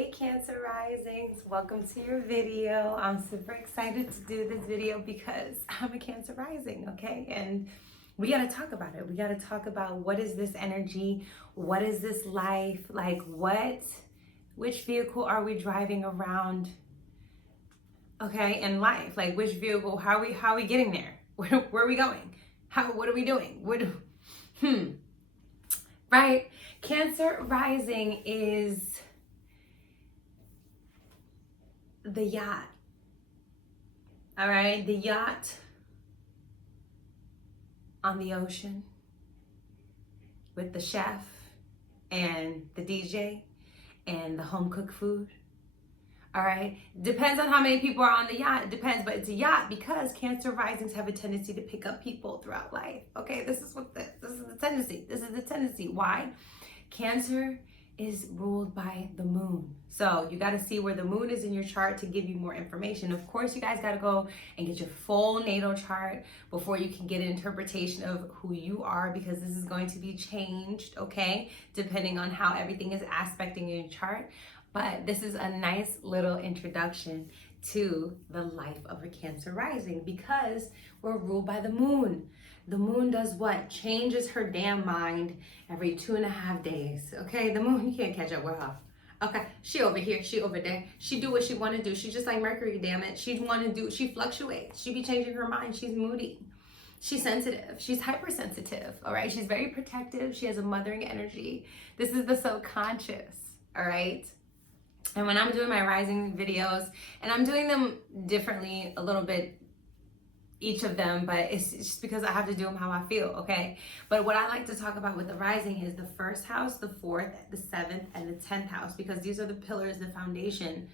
Hey Cancer Risings, welcome to your video. I'm super excited to do this video because I'm a Cancer Rising, okay? And we gotta talk about it. We gotta talk about what is this energy? What is this life? Like which vehicle are we driving around, okay, in life? Like which vehicle, how are we getting there? Where are we going? What are we doing? Right? Cancer Rising is the yacht. All right, the yacht on the ocean with the chef and the DJ and the home cooked food. All right, depends on how many people are on the yacht. It depends, but it's a yacht because Cancer Risings have a tendency to pick up people throughout life. Okay, this is the tendency. This is the tendency. Why? Cancer is ruled by the moon. So you got to see where the moon is in your chart to give you more information. Of course, you guys got to go and get your full natal chart before you can get an interpretation of who you are, because this is going to be changed, okay, depending on how everything is aspecting your chart. But this is a nice little introduction to the life of a Cancer Rising because we're ruled by the moon. The moon does what? Changes her damn mind every 2.5 days. Okay, the moon, you can't catch up with her. Okay, she over here, she over there. She do what she want to do. She's just like Mercury, damn it. She fluctuates. She be changing her mind. She's moody. She's sensitive. She's hypersensitive. All right, she's very protective. She has a mothering energy. This is the subconscious. All right. And when I'm doing my rising videos, and I'm doing them differently a little bit, each of them, but it's just because I have to do them how I feel, okay? But what I like to talk about with the rising is the first house, the fourth, the seventh, and the 10th house, because these are the pillars, the foundation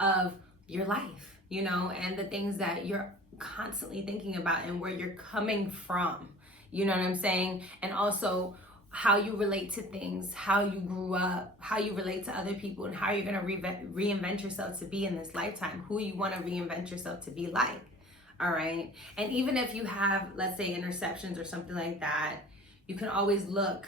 of your life, you know, and the things that you're constantly thinking about and where you're coming from, you know what I'm saying? And also how you relate to things, how you grew up, how you relate to other people, and how you're gonna reinvent yourself to be in this lifetime, who you wanna reinvent yourself to be like. All right. And even if you have, let's say, interceptions or something like that, you can always look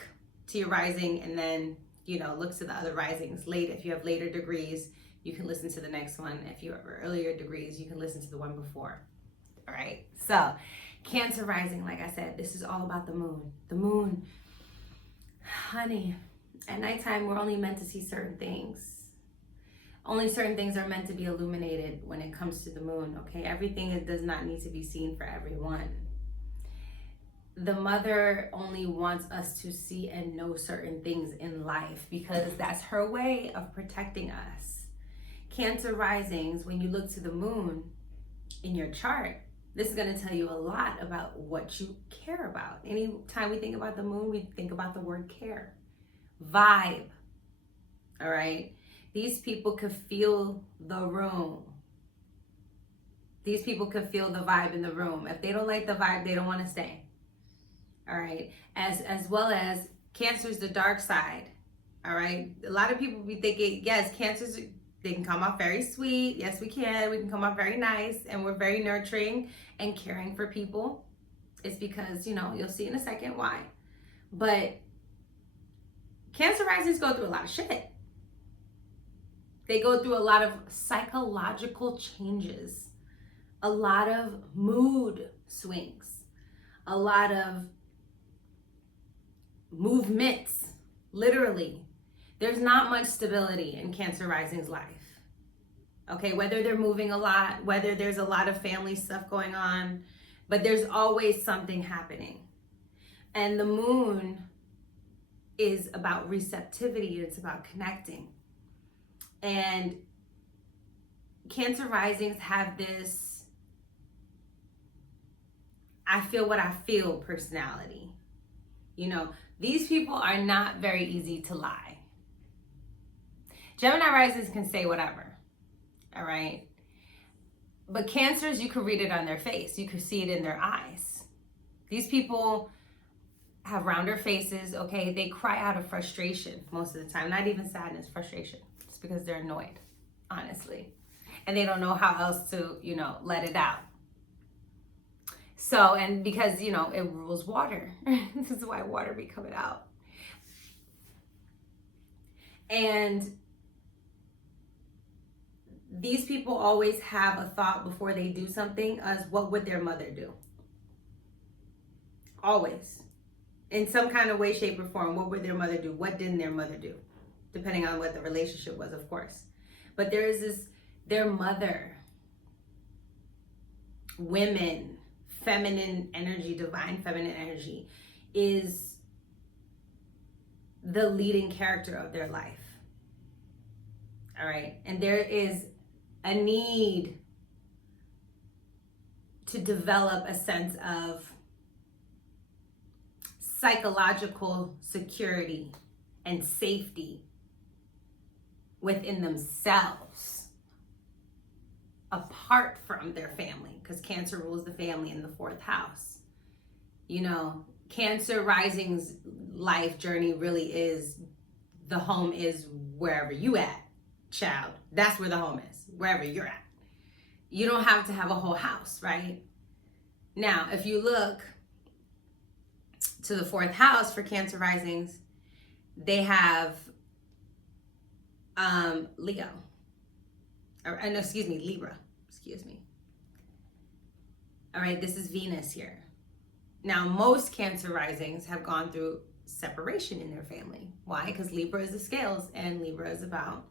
to your rising and then, you know, look to the other risings. If you have later degrees, you can listen to the next one. If you have earlier degrees, you can listen to the one before. All right. So Cancer Rising, like I said, this is all about the moon. The moon, honey, at nighttime, we're only meant to see certain things. Only certain things are meant to be illuminated when it comes to the moon, okay? Everything does not need to be seen for everyone. The mother only wants us to see and know certain things in life because that's her way of protecting us. Cancer Risings, when you look to the moon in your chart, this is going to tell you a lot about what you care about. Anytime we think about the moon, we think about the word care. Vibe, all right? These people could feel the room. These people could feel the vibe in the room. If they don't like the vibe, they don't want to stay. All right. As well as Cancer's the dark side. All right. A lot of people be thinking, yes, Cancers, they can come off very sweet. Yes, we can. We can come off very nice, and we're very nurturing and caring for people. It's because, you know, you'll see in a second why. But Cancer Risings go through a lot of shit. They go through a lot of psychological changes, a lot of mood swings, a lot of movements, literally. There's not much stability in Cancer Rising's life. Okay, whether they're moving a lot, whether there's a lot of family stuff going on, but there's always something happening. And the moon is about receptivity, it's about connecting. And Cancer Risings have this I feel what I feel personality. You know, these people are not very easy to lie. Gemini Risings can say whatever, all right? But Cancers, you can read it on their face. You can see it in their eyes. These people have rounder faces, okay? They cry out of frustration most of the time, not even sadness, frustration. It's because they're annoyed, honestly. And they don't know how else to, you know, let it out. So, and because, you know, it rules water. This is why water be coming out. And these people always have a thought before they do something as what would their mother do? Always. In some kind of way, shape, or form, what would their mother do? What didn't their mother do? Depending on what the relationship was, of course. But there is this, their mother, women, feminine energy, divine feminine energy, is the leading character of their life. All right. And there is a need to develop a sense of psychological security and safety within themselves, apart from their family, because Cancer rules the family in the 4th house. You know, Cancer rising's life journey really is, the home is wherever you at, child. That's where the home is, wherever you're at. You don't have to have a whole house, right? Now, if you look to the 4th house for Cancer risings, they have Leo, or no, excuse me, Libra, excuse me. All right, this is Venus here. Now, most Cancer risings have gone through separation in their family. Why? Because Libra is the scales, and Libra is about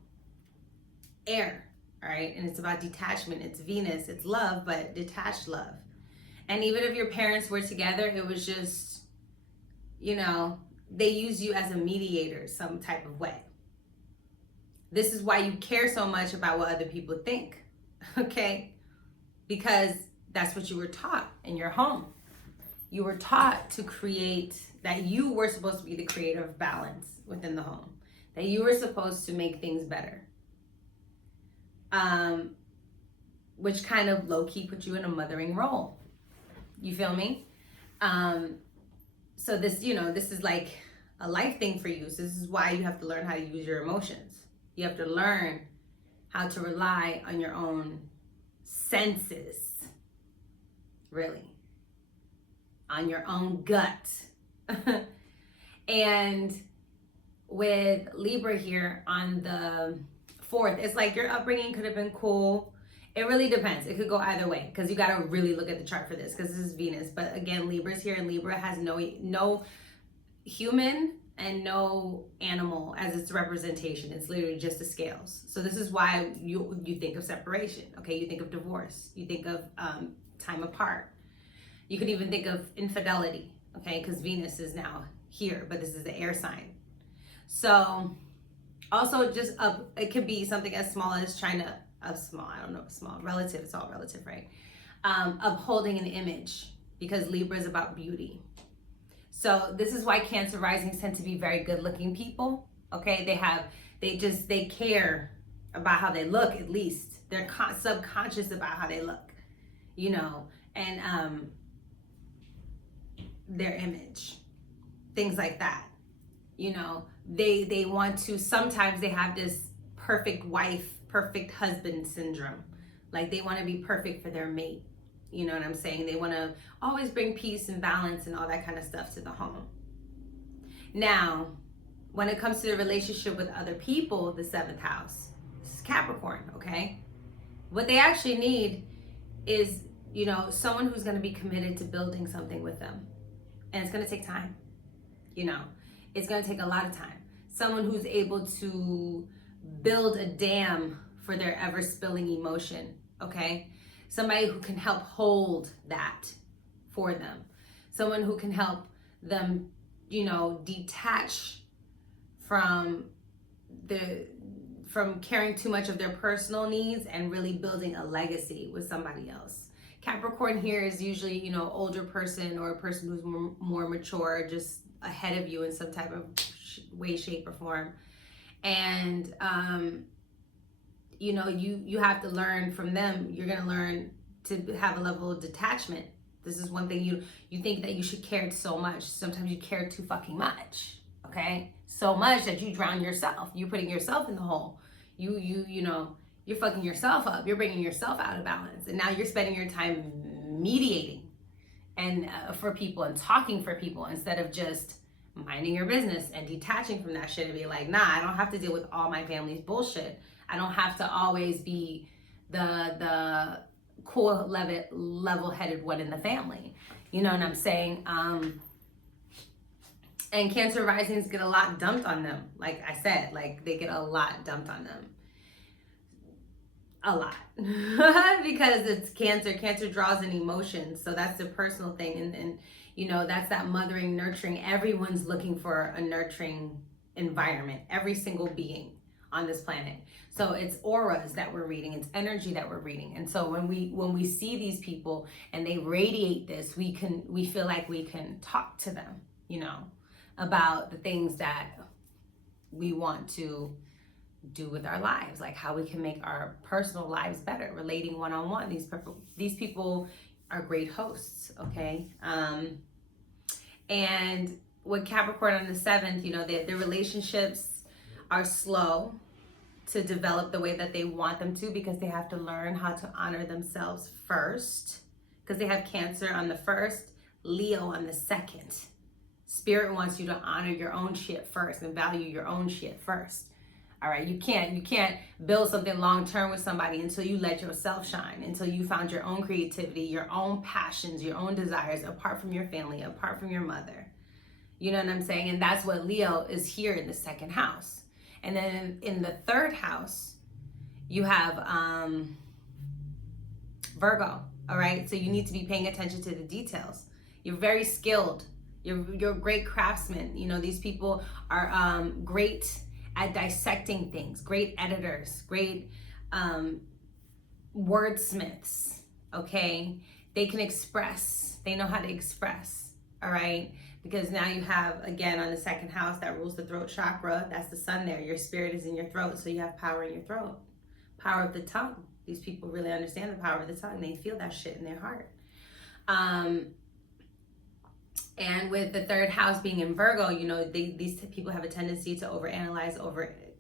air, all right? And it's about detachment. It's Venus, it's love, but detached love. And even if your parents were together, it was just, you know, they use you as a mediator some type of way. This is why you care so much about what other people think, okay? Because that's what you were taught in your home. You were taught to create, that you were supposed to be the creator of balance within the home, that you were supposed to make things better. Which kind of low-key put you in a mothering role. You feel me? So this, you know, this is like a life thing for you. So this is why you have to learn how to use your emotions. You have to learn how to rely on your own senses, really, on your own gut. And with Libra here on the 4th, it's like your upbringing could have been cool. It really depends. It could go either way, because you got to really look at the chart for this, because this is Venus. But again, Libra's here, and Libra has no human and no animal as its representation. It's literally just the scales. So this is why you think of separation, okay? You think of divorce. You think of time apart. You could even think of infidelity, okay? Because Venus is now here, but this is the air sign. So also just it could be something as small as trying to, relative, it's all relative, right? Upholding an image, because Libra is about beauty. So this is why Cancer risings tend to be very good looking people, okay? They care about how they look, at least. They're subconscious about how they look, you know, and their image, things like that. You know, they want to, sometimes they have this perfect wife, perfect husband syndrome. Like they want to be perfect for their mate. You know what I'm saying? They want to always bring peace and balance and all that kind of stuff to the home. Now, when it comes to the relationship with other people, the 7th house, this is Capricorn, okay? What they actually need is, you know, someone who's going to be committed to building something with them. And it's going to take time. You know, it's going to take a lot of time. Someone who's able to build a dam for their ever spilling emotion, okay? Somebody who can help hold that for them. Someone who can help them, you know, detach from caring too much of their personal needs and really building a legacy with somebody else. Capricorn here is usually, you know, older person or a person who's more mature, just ahead of you in some type of way, shape, or form. And you know, you have to learn from them. You're gonna learn to have a level of detachment. This is one thing you think that you should care so much. Sometimes you care too fucking much, okay? So much that you drown yourself. You're putting yourself in the hole. You know, you're fucking yourself up. You're bringing yourself out of balance. And now you're spending your time mediating and for people and talking for people instead of just minding your business and detaching from that shit and be like, nah, I don't have to deal with all my family's bullshit. I don't have to always be the cool level-headed one in the family. You know what I'm saying? And Cancer risings get a lot dumped on them. Like I said, like they get a lot dumped on them. A lot. Because it's Cancer. Cancer draws in emotions. So that's the personal thing. And you know, that's that mothering, nurturing. Everyone's looking for a nurturing environment. Every single being on this planet. So it's auras that we're reading. It's energy that we're reading. And so when we see these people and they radiate this, we feel like we can talk to them, you know, about the things that we want to do with our lives, like how we can make our personal lives better, relating one-on-one. These people are great hosts, okay? And with Capricorn on the 7th, you know, the relationships are slow to develop the way that they want them to, because they have to learn how to honor themselves first, because they have Cancer on the 1st, Leo on the 2nd. Spirit wants you to honor your own shit first and value your own shit first. All right, you can't build something long-term with somebody until you let yourself shine, until you found your own creativity, your own passions, your own desires, apart from your family, apart from your mother. You know what I'm saying? And that's what Leo is here in the 2nd house. And then in the 3rd house, you have Virgo, all right? So you need to be paying attention to the details. You're very skilled. You're great craftsmen. You know, these people are great at dissecting things, great editors, great wordsmiths, okay? They can express. They know how to express, all right? Because now you have, again, on the 2nd house that rules the throat chakra, that's the sun there. Your spirit is in your throat, so you have power in your throat. Power of the tongue. These people really understand the power of the tongue. They feel that shit in their heart. And with the 3rd house being in Virgo, you know, these people have a tendency to overanalyze,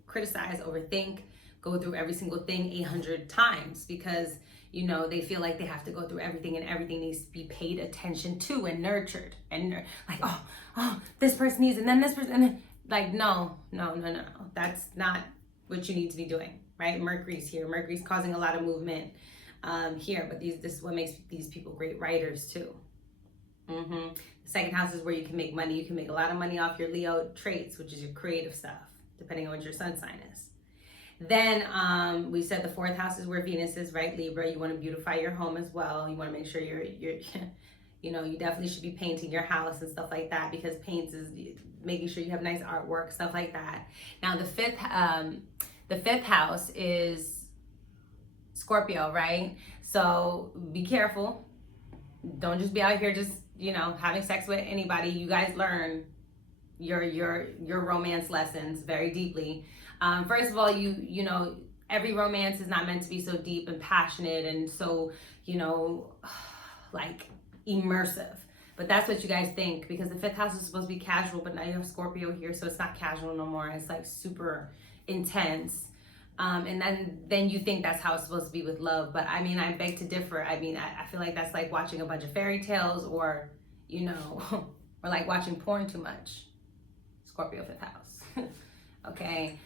criticize, overthink, go through every single thing 800 times, because, you know, they feel like they have to go through everything, and everything needs to be paid attention to and nurtured. And like, oh, this person needs, and then this person, and then, like, no. That's not what you need to be doing, right? Mercury's here. Mercury's causing a lot of movement here, but this is what makes these people great writers too. The 2nd house is where you can make money. You can make a lot of money off your Leo traits, which is your creative stuff, depending on what your sun sign is. Then we said the 4th house is where Venus is, right? Libra. You want to beautify your home as well. You want to make sure you're you know, you definitely should be painting your house and stuff like that, because paints is making sure you have nice artwork, stuff like that. Now the 5th house is Scorpio, right? So be careful. Don't just be out here just, you know, having sex with anybody. You guys learn your romance lessons very deeply. First of all, you know, every romance is not meant to be so deep and passionate and so, you know, like immersive. But that's what you guys think, because the 5th house is supposed to be casual, but now you have Scorpio here, so it's not casual no more. It's like super intense. And then you think that's how it's supposed to be with love. But I mean, I beg to differ. I mean, I feel like that's like watching a bunch of fairy tales, or, you know, or like watching porn too much. Scorpio 5th house. Okay.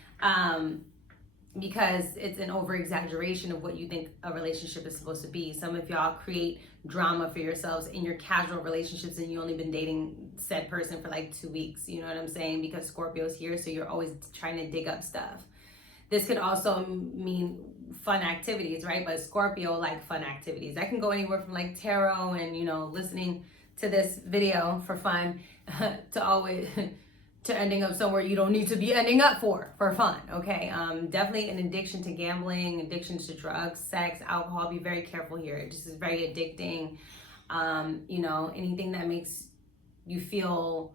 Because it's an over exaggeration of what you think a relationship is supposed to be. Some of y'all create drama for yourselves in your casual relationships, and you only been dating said person for like 2 weeks. You know what I'm saying? Because Scorpio's here, so you're always trying to dig up stuff. This could also mean fun activities, right? But Scorpio like fun activities. That can go anywhere from like tarot and, you know, listening to this video for fun to always to ending up somewhere you don't need to be ending up for fun, okay? Definitely an addiction to gambling, addiction to drugs, sex, alcohol. Be very careful here. It just is very addicting. You know, anything that makes you feel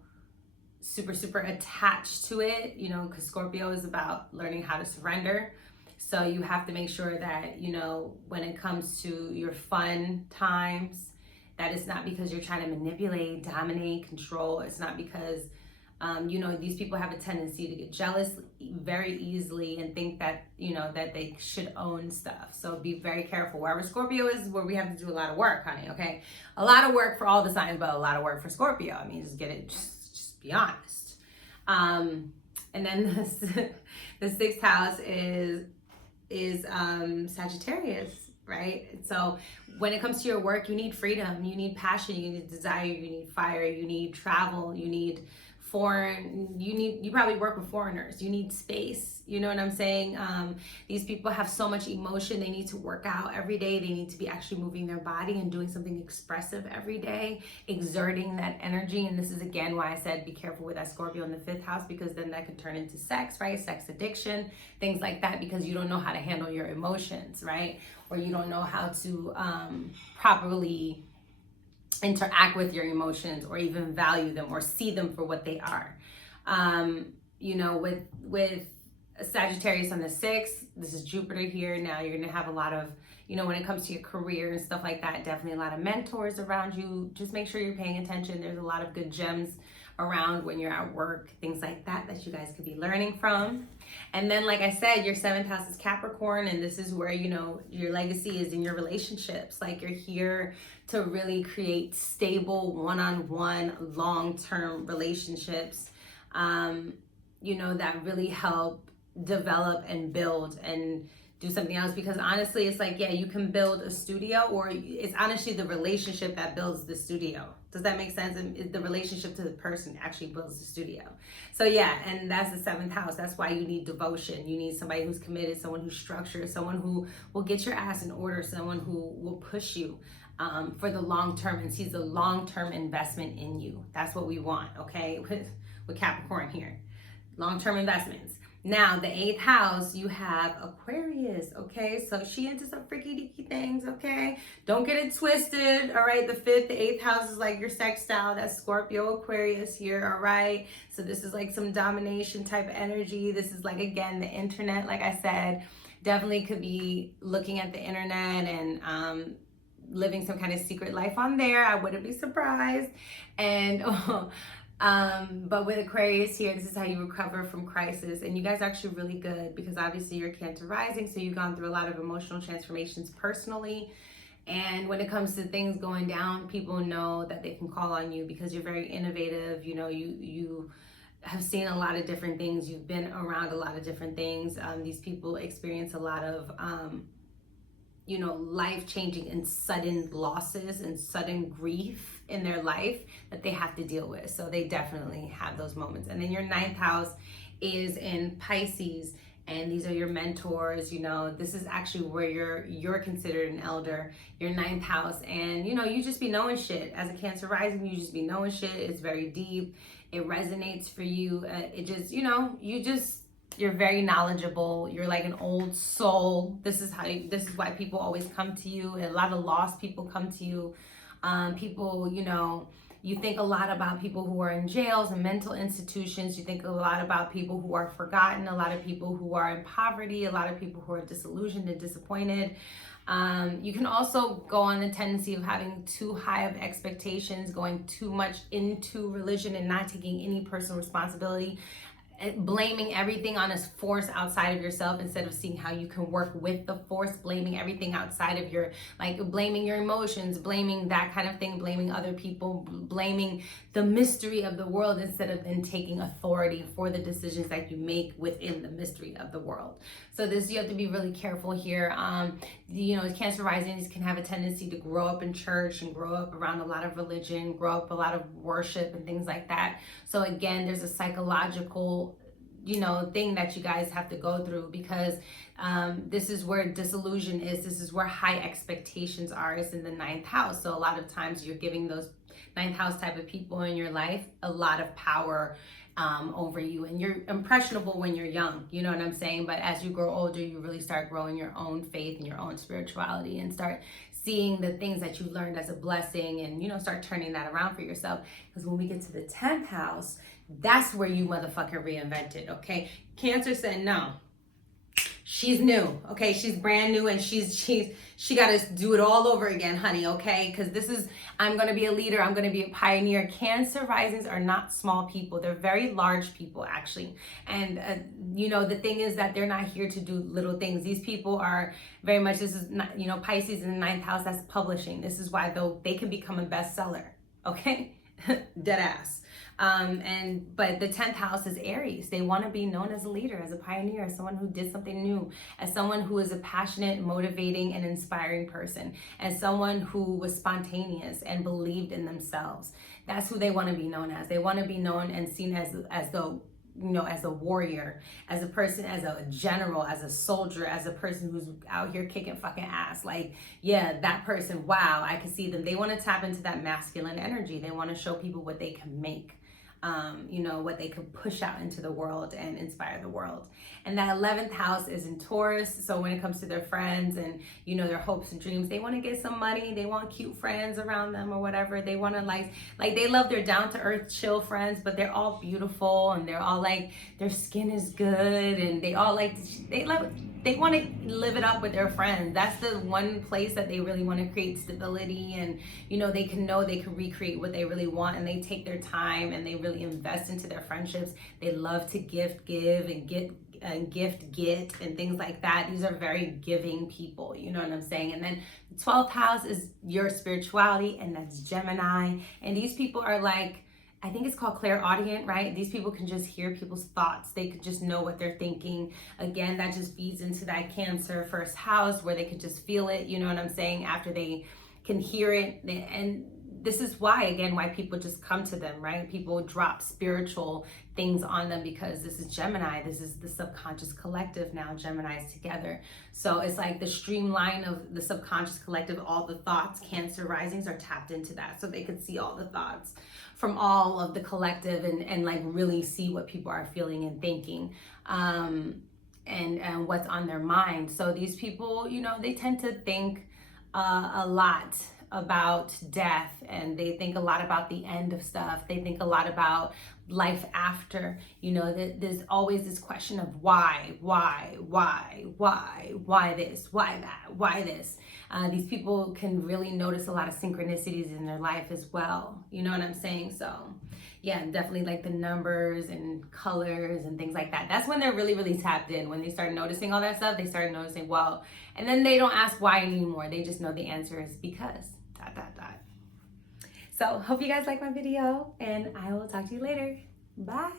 super attached to it, you know, because Scorpio is about learning how to surrender. So you have to make sure that, you know, when it comes to your fun times, that it's not because you're trying to manipulate, dominate, control. It's not because, you know, these people have a tendency to get jealous very easily and think that, you know, that they should own stuff. So be very careful. Wherever Scorpio is where we have to do a lot of work, honey, okay? A lot of work for all the signs, but a lot of work for Scorpio. I mean, just get it, just be honest. And then the 6th house is is Sagittarius, right? So when it comes to your work, you need freedom, you need passion, you need desire, you need fire, you need travel, you need you probably work with foreigners, you need space, you know what I'm saying? These people have so much emotion, they need to work out every day, they need to be actually moving their body and doing something expressive every day, exerting that energy. And this is again why I said be careful with that Scorpio in the 5th house, because then that could turn into sex, right? Sex addiction, things like that, because you don't know how to handle your emotions, right? Or you don't know how to properly interact with your emotions, or even value them, or see them for what they are. You know, with Sagittarius on the 6th, this is Jupiter here. Now you're gonna have a lot of, you know, when it comes to your career and stuff like that, definitely a lot of mentors around you. Just make sure you're paying attention. There's a lot of good gems around when you're at work, things like that you guys could be learning from. And then, like I said, your 7th house is Capricorn, and this is where, you know, your legacy is in your relationships. Like, you're here to really create stable one-on-one long-term relationships, you know, that really help develop and build and do something else. Because honestly, it's like, yeah, you can build a studio, or it's honestly the relationship that builds the studio. Does that make sense? And the relationship to the person actually builds the studio. So yeah, and that's the 7th house. That's why you need devotion. You need somebody who's committed, someone who's structured, someone who will get your ass in order, someone who will push you for the long term and sees the long-term investment in you. That's what we want, okay? With Capricorn here, long-term investments. Now, the 8th house, you have Aquarius, okay? So she into some freaky deaky things, okay? Don't get it twisted, all right? The 5th, the 8th house is like your sex style. That's Scorpio, Aquarius here, all right? So this is like some domination type of energy. This is like, again, the internet, like I said, definitely could be looking at the internet and living some kind of secret life on there. I wouldn't be surprised. And but with Aquarius here, this is how you recover from crisis. And you guys are actually really good, because obviously you're Cancer rising, so you've gone through a lot of emotional transformations personally. And when it comes to things going down, people know that they can call on you because you're very innovative. You know, you have seen a lot of different things. You've been around a lot of different things. These people experience a lot of you know, life-changing and sudden losses and sudden grief in their life that they have to deal with. So they definitely have those moments. And then your 9th house is in Pisces, and these are your mentors. You know, this is actually where you're considered an elder, your 9th house. And, you know, you just be knowing shit. As a Cancer rising, you just be knowing shit. It's very deep. It resonates for you. It just, you know, you're very knowledgeable. You're like an old soul. This is why people always come to you. A lot of lost people come to you. People, you know, you think a lot about people who are in jails and mental institutions. You think a lot about people who are forgotten, a lot of people who are in poverty, a lot of people who are disillusioned and disappointed. You can also go on the tendency of having too high of expectations, going too much into religion and not taking any personal responsibility, blaming everything on a force outside of yourself instead of seeing how you can work with the force, blaming everything outside of your, like blaming your emotions, blaming that kind of thing, blaming other people, blaming the mystery of the world instead of then taking authority for the decisions that you make within the mystery of the world. So this, you have to be really careful here. You know, Cancer risings can have a tendency to grow up in church and grow up around a lot of religion, grow up a lot of worship and things like that. So again, there's a psychological, you know, thing that you guys have to go through, because this is where disillusion is. This is where high expectations are, is in the 9th house. So a lot of times you're giving those 9th house type of people in your life a lot of power over you, and you're impressionable when you're young, you know what I'm saying? But as you grow older, you really start growing your own faith and your own spirituality, and start seeing the things that you learned as a blessing, and, you know, start turning that around for yourself. Because when we get to the 10th house, that's where you motherfucking reinvented, okay? Cancer said no. She's new, okay? She's brand new, and she got to do it all over again, honey, okay? Because this is, I'm going to be a leader. I'm going to be a pioneer. Cancer risings are not small people. They're very large people, actually. And, you know, the thing is that they're not here to do little things. These people are very much, this is, not, you know, Pisces in the 9th house, that's publishing. This is why, though, they can become a bestseller, okay? Dead ass. But the 10th house is Aries. They want to be known as a leader, as a pioneer, as someone who did something new, as someone who is a passionate, motivating, and inspiring person, as someone who was spontaneous and believed in themselves. That's who they want to be known as. They want to be known and seen as the as a warrior, as a person, as a general, as a soldier, as a person who's out here kicking fucking ass. Like, yeah, that person, wow, I can see them. They want to tap into that masculine energy. They want to show people what they can make. What they could push out into the world and inspire the world. And that 11th house is in Taurus. So when it comes to their friends and, their hopes and dreams, they want to get some money. They want cute friends around them or whatever. They want to like they love their down to earth, chill friends, but they're all beautiful and they're all like, their skin is good and they all they want to live it up with their friends. That's the one place that they really want to create stability and, they can recreate what they really want, and they take their time and they really invest into their friendships. They love to give and get and things like that. These are very giving people, you know what I'm saying? And then the 12th house is your spirituality, and that's Gemini. And these people are like, I think it's called clairaudient, right? These people can just hear people's thoughts. They could just know what they're thinking. Again, that just feeds into that Cancer first house where they could just feel it, you know what I'm saying, after they can hear it. And this is why people just come to them, right? People drop spiritual things on them because this is Gemini. This is the subconscious collective now, Gemini's together. So it's like the streamline of the subconscious collective, all the thoughts, Cancer risings are tapped into that. So they could see all the thoughts from all of the collective and like really see what people are feeling and thinking. And what's on their mind. So these people, they tend to think a lot about death, and they think a lot about the end of stuff. They think a lot about life after, there's always this question of why this, why that, why this. These people can really notice a lot of synchronicities in their life as well. You know what I'm saying? So yeah, definitely like the numbers and colors and things like that. That's when they're really, really tapped in. When they start noticing all that stuff, they start noticing, well, and then they don't ask why anymore. They just know the answer is because ... So hope you guys like my video, and I will talk to you later. Bye.